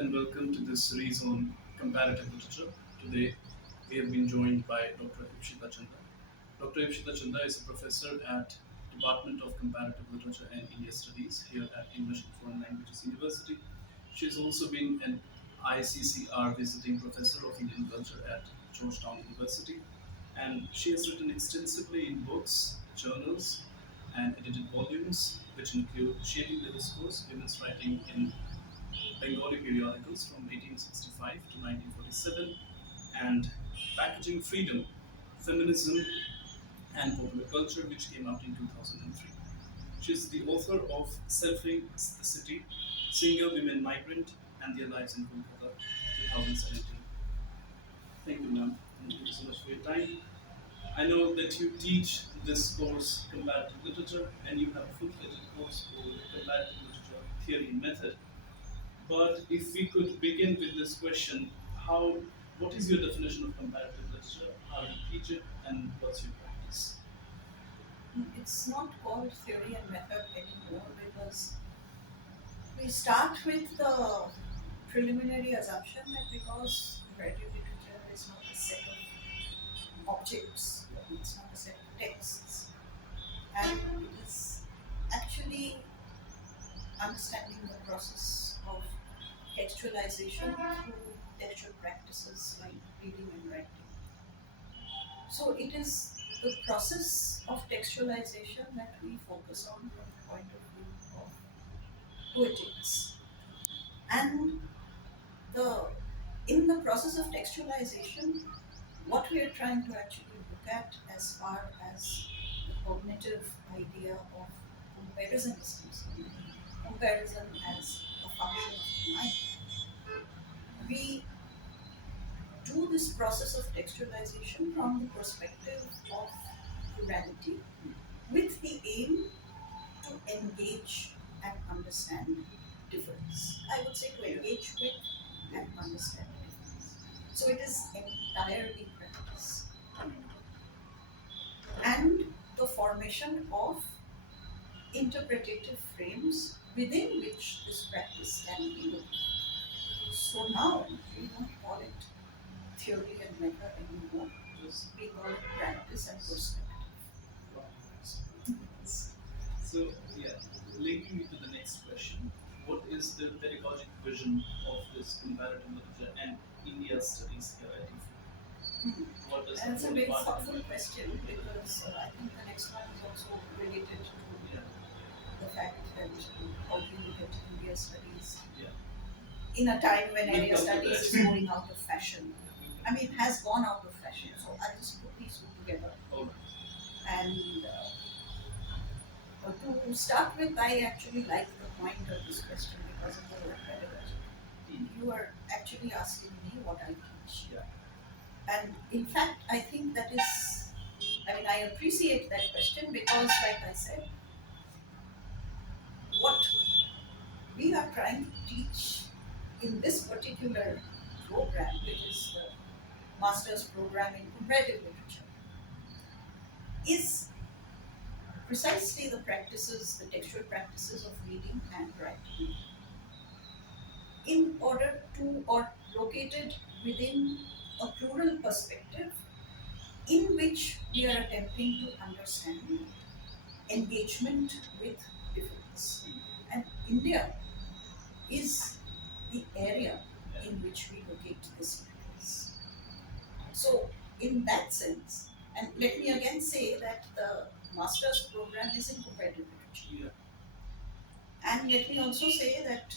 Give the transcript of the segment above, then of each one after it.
and welcome to this series on comparative literature. Today, we have been joined by Dr. Ipshita Chanda. Dr. Ipshita Chanda is a professor at Department of Comparative Literature and India Studies here at English and Foreign Languages University. She has also been an ICCR visiting professor of Indian culture at Georgetown University, and she has written extensively in books, journals, and edited volumes, which include Shaping the Discourse, Women's Writing in Bengali periodicals from 1865 to 1947, and Packaging Freedom, Feminism and Popular Culture, which came out in 2003. She is the author of Selfing the City, Single Women Migrant, and Their Lives in Kolkata, 2017. Thank you, ma'am. Thank you so much for your time. I know that you teach this course, Comparative Literature, and you have a full-fledged course called Comparative Literature Theory and Method. But if we could begin with this question, how, what is your definition of comparative literature? How do you teach it, and what's your practice? It's not called theory and method anymore because we start with the preliminary assumption that because comparative literature is not a set of objects, it's not a set of texts, and it is actually understanding the process of textualization through textual practices like reading and writing. So it is the process of textualization that we focus on from the point of view of poetics. And the in the process of textualization, what we are trying to actually look at as far as the cognitive idea of comparison is concerned, comparison as a function of the mind, we do this process of textualization from the perspective of plurality with the aim to engage and understand difference. I would say to engage with and understand difference. So it is entirely practice. And the formation of interpretative frames within which this practice can be looked at. So now we don't call it theory and method anymore. Just we call it practice and perspective. So, yeah, linking it to the next question, what is the pedagogic vision of this comparative literature and India studies here at EFLU? What does And it's a the very whole part thoughtful question because I think the next one is also related to yeah, the fact that how do you look at India studies yeah. in a time when We'll area come to studies that. is going out of fashion. I mean, it has gone out of fashion. So I'll just put these two together. All right. And to start with, I actually like the point of this question because of the word pedagogy. You are actually asking me what I teach. Yeah. And in fact, I think that is, I mean, I appreciate that question because, like I said, what we are trying to teach in this particular program, which is the master's program in comparative literature, is precisely the practices, the textual practices of reading and writing, in order to, or located within a plural perspective in which we are attempting to understand engagement with difference. And India is the area in which we locate this practice. So, in that sense, and let me again say that the master's program is in comparative literature. Yeah. And let me also say that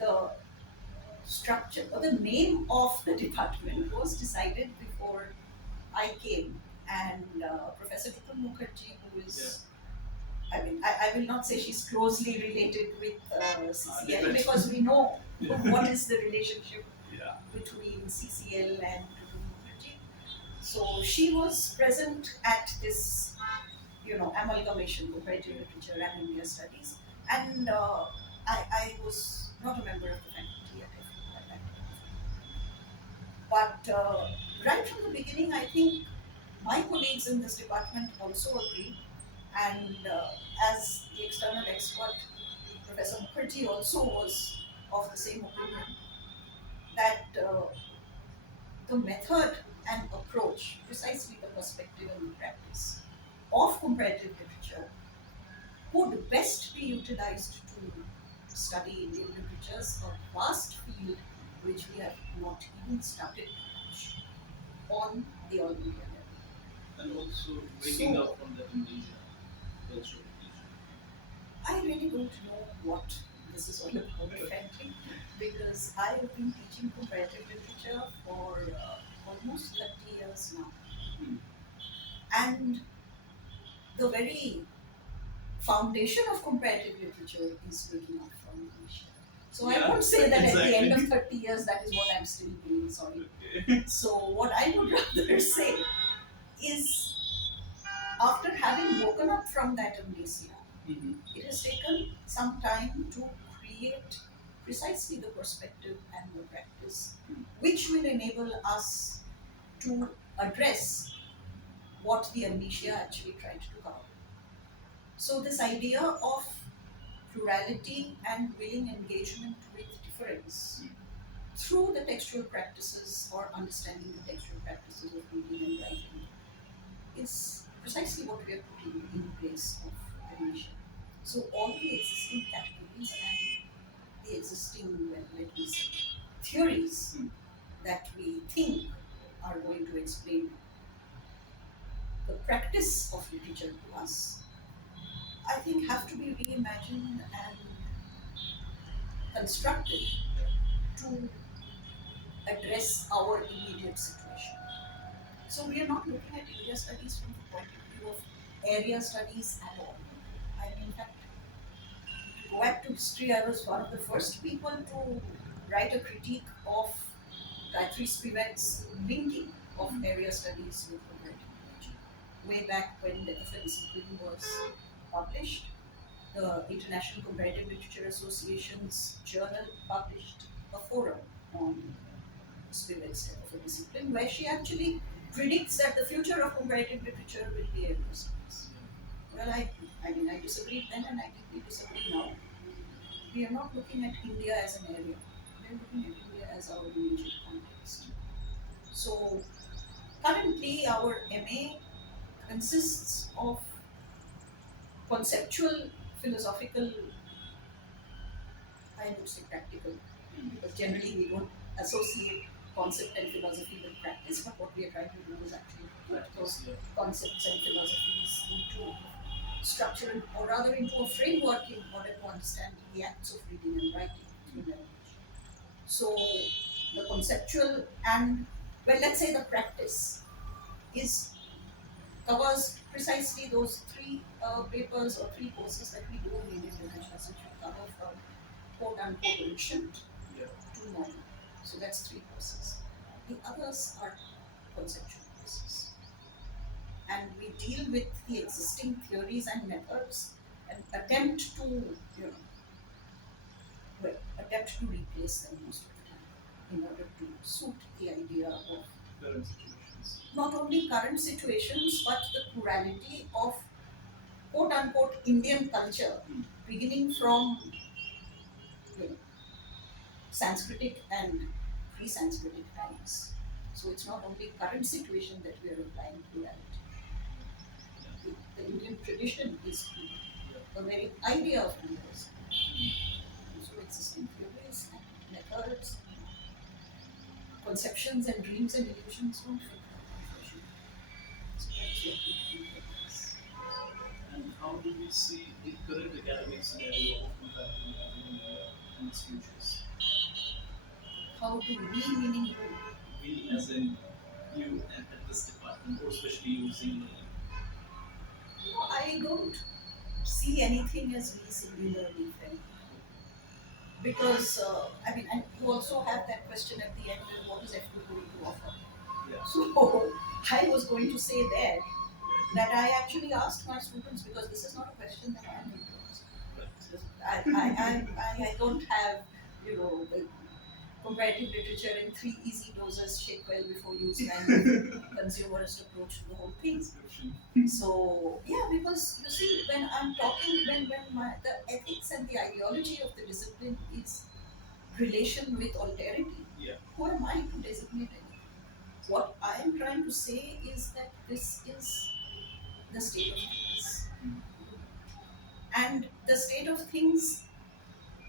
the structure or the name of the department was decided before I came. And Professor Tukul Mukherjee, who is, I mean, I will not say she's closely related with CCL because we know what is the relationship between CCL and Tukul Mukherjee. So she was present at this, amalgamation, comparative literature and India studies. And I was not a member of the faculty at that time. But right from the beginning, I think my colleagues in this department also agreed. And as the external expert, Professor Mukherjee also was of the same opinion that the method and approach, precisely the perspective and the practice of comparative literature, could best be utilized to study Indian literatures, a vast field which we have not even started to touch on the all India level. And also waking So up from the amnesia culture of teaching. I really don't know what this is all about, frankly, because I have been teaching comparative literature for almost 30 years now. Hmm. And the very foundation of comparative literature is waking up from amnesia. So I Yeah, won't say that at the end of exactly. 30 years that is what I'm still doing, sorry. Okay. So what I would rather say is after having woken up from that amnesia, Mm-hmm. it has taken some time to create precisely the perspective and the practice which will enable us to address what the amnesia actually tried to cover. So, this idea of plurality and willing engagement with difference through the textual practices or understanding the textual practices of reading and writing is precisely what we are putting in place of amnesia. So all the existing categories and the existing, well, let me say, theories that we think are going to explain the practice of literature to us, I think have to be reimagined and constructed to address our immediate situation. So we are not looking at area studies from the point of view of area studies at all. I mean, in fact, to go back to history, I was one of the first people to write a critique of Gayatri Spivak's linking of area studies with comparative literature. Way back when the EFLU discipline was published, the International Comparative Literature Association's journal published a forum on Spivak's type of a discipline where she actually predicts that the future of comparative literature will be area studies. Well, I mean, I disagreed then and I deeply disagree now. We are not looking at India as an area. We are looking at India as our immediate context. So currently our MA consists of conceptual, philosophical, I would say practical, because generally we don't associate concept and philosophy with practice, but what we are trying to do is actually put those Practice, yeah. concepts and philosophies into structure or rather into a framework in order to understand the acts of reading and writing through language. So the conceptual and well, let's say the practice is covers precisely those three papers or three courses that we do in Indian literature, which we cover from quote unquote ancient Yeah. to modern. So that's three courses. The others are conceptual courses. And we deal with the existing theories and methods and attempt to, attempt to replace them most of the time in order to suit the idea of Current situations. not only current situations but the plurality of quote unquote Indian culture beginning from you know, Sanskritic and pre-Sanskritic times. So it's not only current situation that we are applying plurality. The Indian tradition is the very idea of pluralism. So existing theories and methods, conceptions and dreams and illusions don't fit that, unfortunately. So that's what we do with this. And how do we see the current academic scenario of comparative literature in India and its futures? How do we, meaning who? We, as in you and at this department, or especially you singularly. No, I don't see anything as we singularly friendly. Because, I mean, and you also have that question at the end, what is FU going to offer? Yeah. So I was going to say there that I actually asked my students because this is not a question that I'm going to ask. Right. I don't have, the comparative literature in three easy doses, shake well before use kind of consumerist approach to the whole thing. Description. So yeah, because you see, when I'm talking, when my the ethics and the ideology of the discipline is relation with alterity. Yeah. Who am I to designate anything? What I am trying to say is that this is the state of things. And the state of things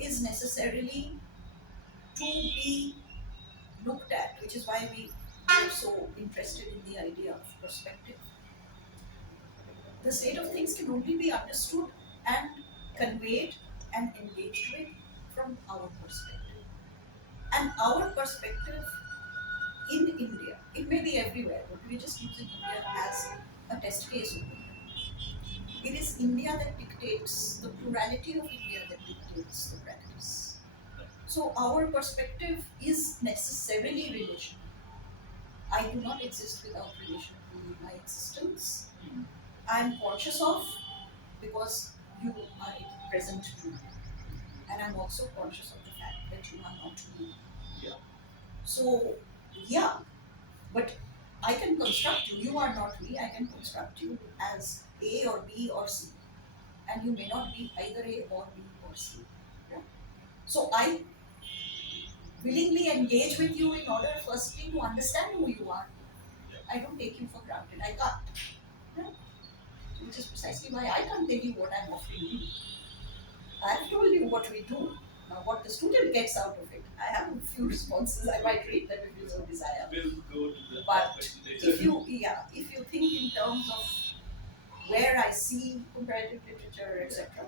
is necessarily to be looked at, which is why we are so interested in the idea of perspective. The state of things can only be understood and conveyed and engaged with from our perspective. And our perspective in India, it may be everywhere, but we're just using India as a test case over here. It is India that dictates, the plurality of India that dictates the practice. So our perspective is necessarily relational. I do not exist without relation to my existence. I am conscious of because you are present to me. And I'm also conscious of the fact that you are not me. Yeah. So, yeah, but I can construct you. You are not me. I can construct you as A or B or C. And you may not be either A or B or C. Yeah? So I willingly engage with you in order firstly to understand who you are. I don't take you for granted. I can't. Yeah? Which is precisely why I can't tell you what I'm offering you. I've told you what we do. Now, what the student gets out of it, I have a few responses. I might read them if you so desire. We'll go to the But question later. if you think in terms of where I see comparative literature, etc.,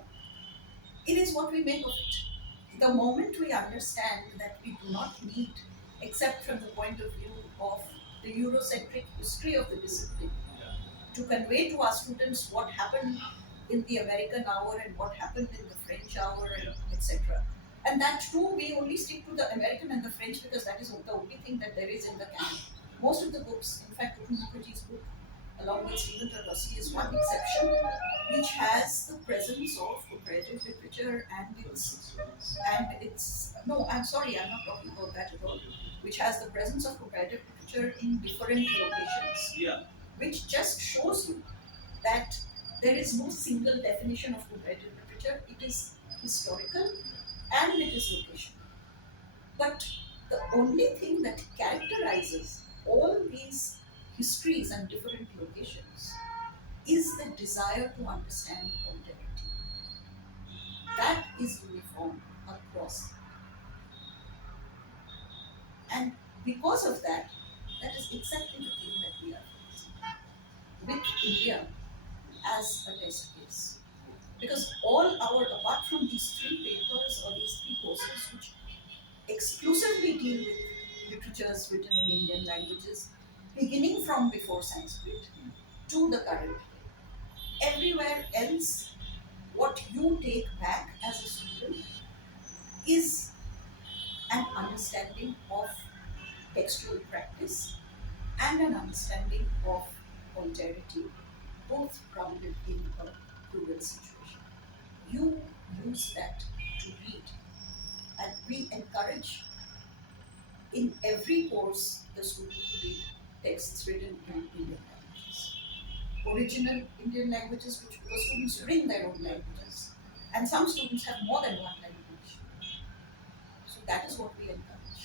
it is what we make of it. The moment we understand that we do not need, except from the point of view of the Eurocentric history of the discipline, Yeah. to convey to our students what happened in the American hour and what happened in the French hour, and etc. And that too, we only stick to the American and the French because that is the only thing that there is in the canon. Most of the books, in fact, Rupert Mukherjee's book, along with Stephen Tarossi, is one exception, which has the presence of comparative literature and it's no, I'm sorry, I'm not talking about that at all. Which has the presence of comparative literature in different locations, Yeah. which just shows you that there is no single definition of comparative literature. It is historical and it is locational. But the only thing that characterizes all these histories and different locations is the desire to understand alterity. That is uniform across. And because of that, that is exactly the thing that we are facing with India as a test case. Because all our, apart from these three papers or these three courses, which exclusively deal with literatures written in Indian languages, beginning from before Sanskrit to the current day, everywhere else, what you take back as a student is an understanding of textual practice and an understanding of alterity, both grounded in a plural situation. You use that to read, and we encourage in every course the student to read texts written in Indian languages. Original Indian languages, which because students bring their own languages, and some students have more than one language. So that is what we encourage.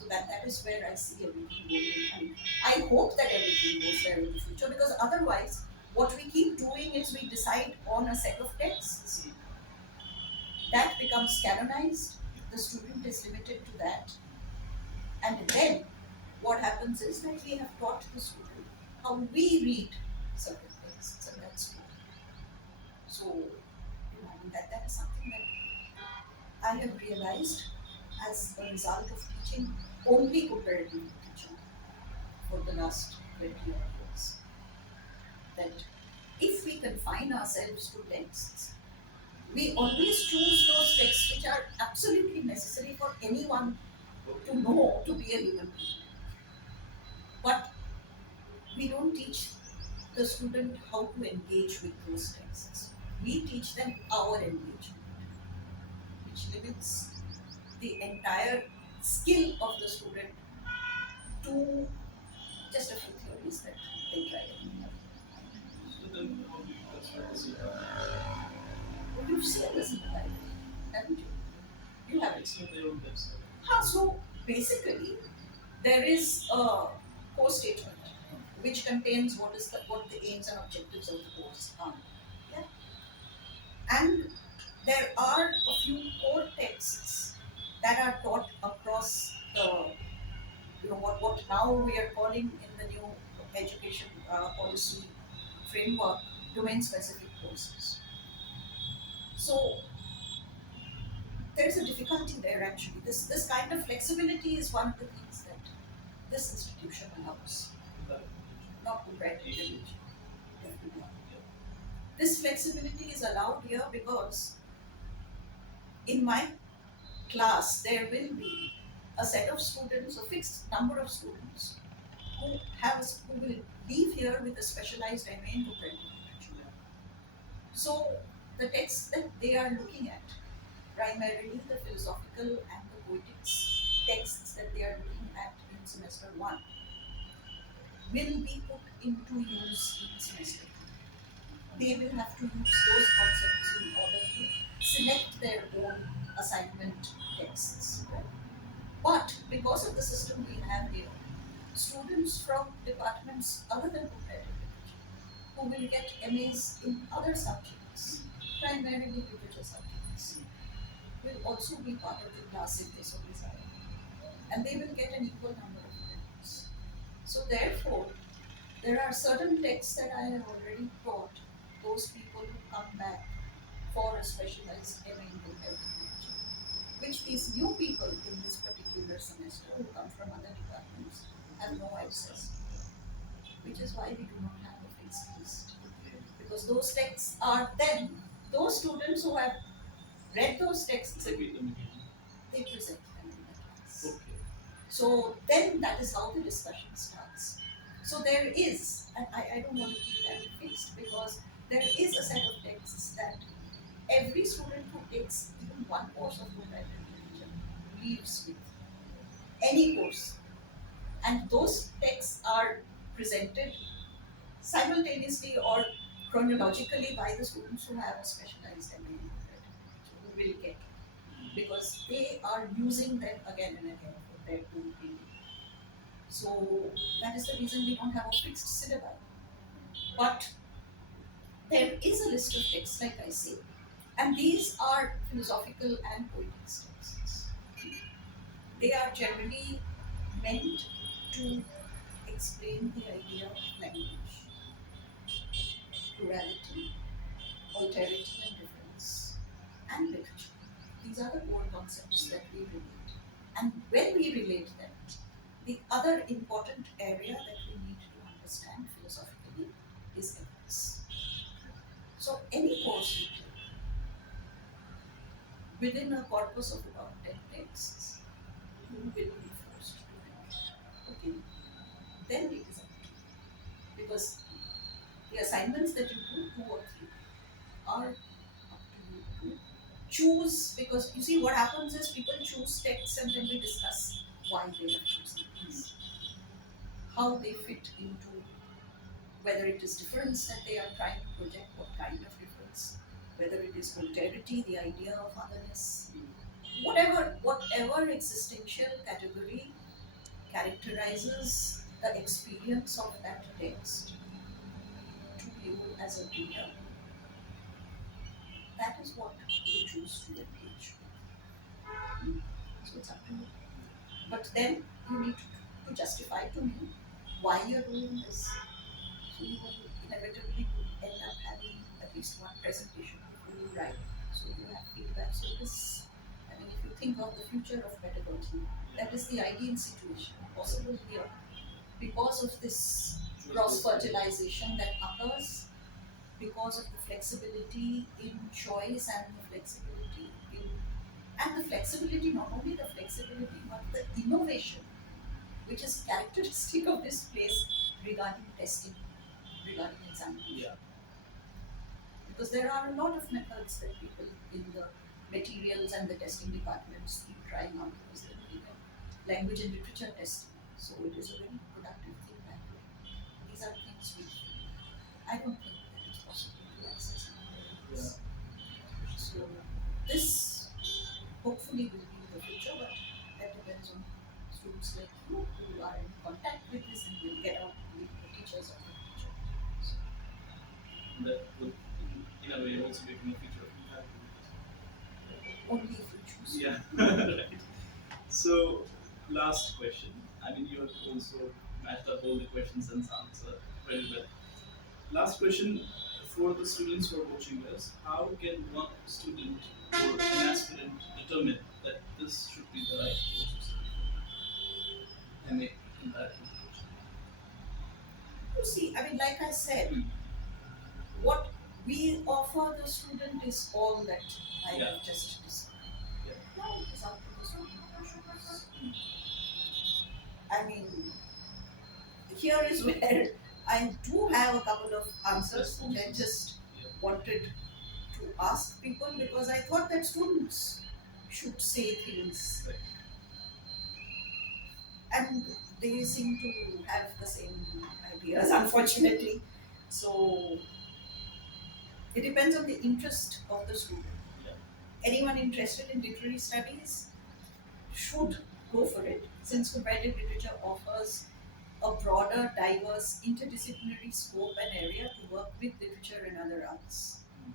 So that is where I see everything going, and I hope that everything goes there in the future, because otherwise, what we keep doing is we decide on a set of texts that becomes canonized. The student is limited to that, and then what happens is that we have taught the student how we read certain texts, and that's true. So, I mean, that is something that I have realized as a result of teaching only comparative literature for the last 20 odd years. That if we confine ourselves to texts, we always choose those texts which are absolutely necessary for anyone to know to be a human being. But we don't teach the student how to engage with those texts. We teach them our engagement, which limits the entire skill of the student to just a few theories that they try and have. So then, how do you construct this? But you've seen this in the Bible, haven't you? You haven't. text on their own website. So basically, there is a course statement which contains what the aims and objectives of the course are. Yeah? And there are a few core texts that are taught across the, what now we are calling in the new education policy framework, domain specific courses. So there's a difficulty there actually. This kind of flexibility is one of the things that this institution allows, not comparative literature. Definitely. This flexibility is allowed here because in my class there will be a set of students, a fixed number of students who will leave here with a specialized MA in comparative literature. So the texts that they are looking at, primarily the philosophical and the poetics texts that they are looking at in semester one, will be put into use in semester two. They will have to use those concepts in order to select their own assignment texts. Right? But because of the system we have here, students from departments other than comparative literature who will get MAs in other subjects, primarily literature subjects, will also be part of the class if they so desire. And they will get an equal number of credits. So therefore, there are certain texts that I have already taught those people who come back for a specialized MA in comparative literature, which these new people in this particular semester who come from other departments have no access to, which is why we do not have a fixed list. Because those texts are then, those students who have read those texts, they present them in the class. Okay. So then that is how the discussion starts. So there is, and I don't want to keep that fixed because there is a set of texts that every student who takes even one course of comparative literature leaves with. Any course. And those texts are presented simultaneously or chronologically by the students who have a specialized MA in comparative literature who will get, because they are using them again and again for their own reading. So that is the reason we don't have a fixed syllabi. But there is a list of texts, like I say, and these are philosophical and poetic texts. They are generally meant to explain the idea of language, plurality, alterity, and difference, and literature. These are the core concepts that we relate. And when we relate them, the other important area that we need to understand philosophically is ethics. So any course you take within a corpus of about 10 texts, you will be forced to read. Okay, then it is up to you. Because the assignments that you do, 2 or 3, are up to you to choose. Because you see, what happens is people choose texts and then we discuss why they have chosen these, how they fit into, whether it is difference that they are trying to project, what kind of difference, whether it is alterity, the idea of otherness, whatever existential category characterizes the experience of that text to you as a reader, that is what you choose to engage with. So it's up to you. But then you need to justify to me why you're doing this. So you will inevitably end up having at least one presentation before you write. So you have feedback. So this, I mean, if you think of the future of pedagogy, that is the ideal situation possible here because of this cross fertilization that occurs, because of the flexibility in choice and the flexibility in, and the flexibility, not only the flexibility but the innovation which is characteristic of this place regarding testing, regarding examination. Yeah. Because there are a lot of methods that people in the materials and the testing departments keep trying out because they're looking at language and literature testing. So it is a very productive thing that way. These are things which I don't think that it's possible to access nowadays. Yeah. So this hopefully will be the that would, in a way, also become a feature of comparative Only if you choose. literature. Yeah, right. So, last question. I mean, you have also matched up all the questions and answered very well. Last question for the students who are watching us: how can one student or an aspirant determine that this should be the right course of study for MA comparative literature? You see, I mean, like I said, Hmm. what we offer the student is all that I Yeah. have just described. Yeah. Now it is up to the student to choose. Hmm. I mean, here is where I do have a couple of answers which I Responses. just Yeah. wanted to ask people because I thought that students should say things Right. and they seem to have the same ideas, unfortunately. So it depends on the interest of the student. Yeah. Anyone interested in literary studies should go for it, since comparative literature offers a broader, diverse, interdisciplinary scope and area to work with literature and other arts Hmm.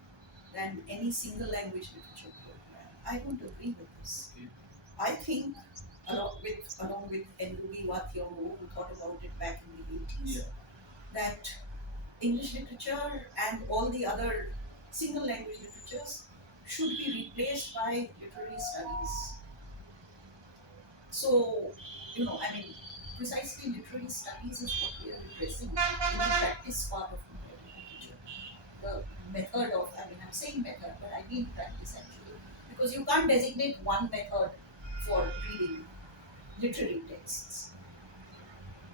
than any single language literature program. I don't agree with this. Okay. I think, along with N.U.B. Wathiong'o, who thought about it back in the 80s, Yeah. that English literature and all the other single language literatures should be replaced by literary studies. So, I mean, precisely literary studies is what we are addressing in the practice part of comparative literature. The method of, I mean, I'm saying method, but I mean practice actually, because you can't designate one method for reading literary texts.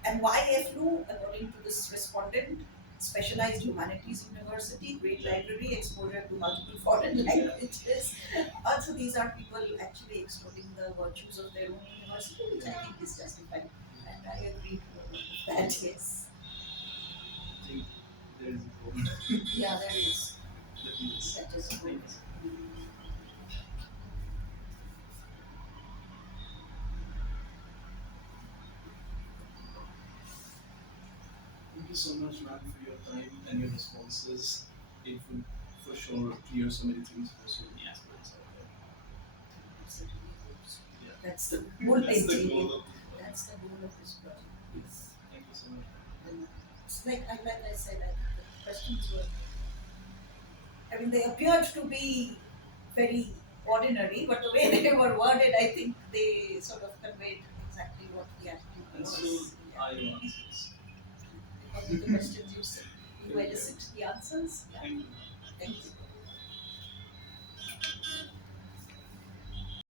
And why EFLU, according to this respondent, specialized humanities university, great library, exposure to multiple foreign languages. Also, these are people actually exploring the virtues of their own university, which I think is justified. And I agree to all of that, yes. I think there is a problem. Yeah, there is. Let me just. That is Thank true. you. Thank you so much, ma'am, for your time and your responses. It would for sure clear so many things for so many aspirants out there. I certainly hope so. Yeah. That's the whole That's the idea. goal of this project. That's the goal of this project. Yes. Thank you so much. And it's like I said, I think the questions were, I mean, they appeared to be very ordinary, but the way they were worded, I think they sort of conveyed exactly what the attitude And so was. are your answers. Because of the questions you said, you Thank you. elicit the answers. Yeah. Thank you. Thank you.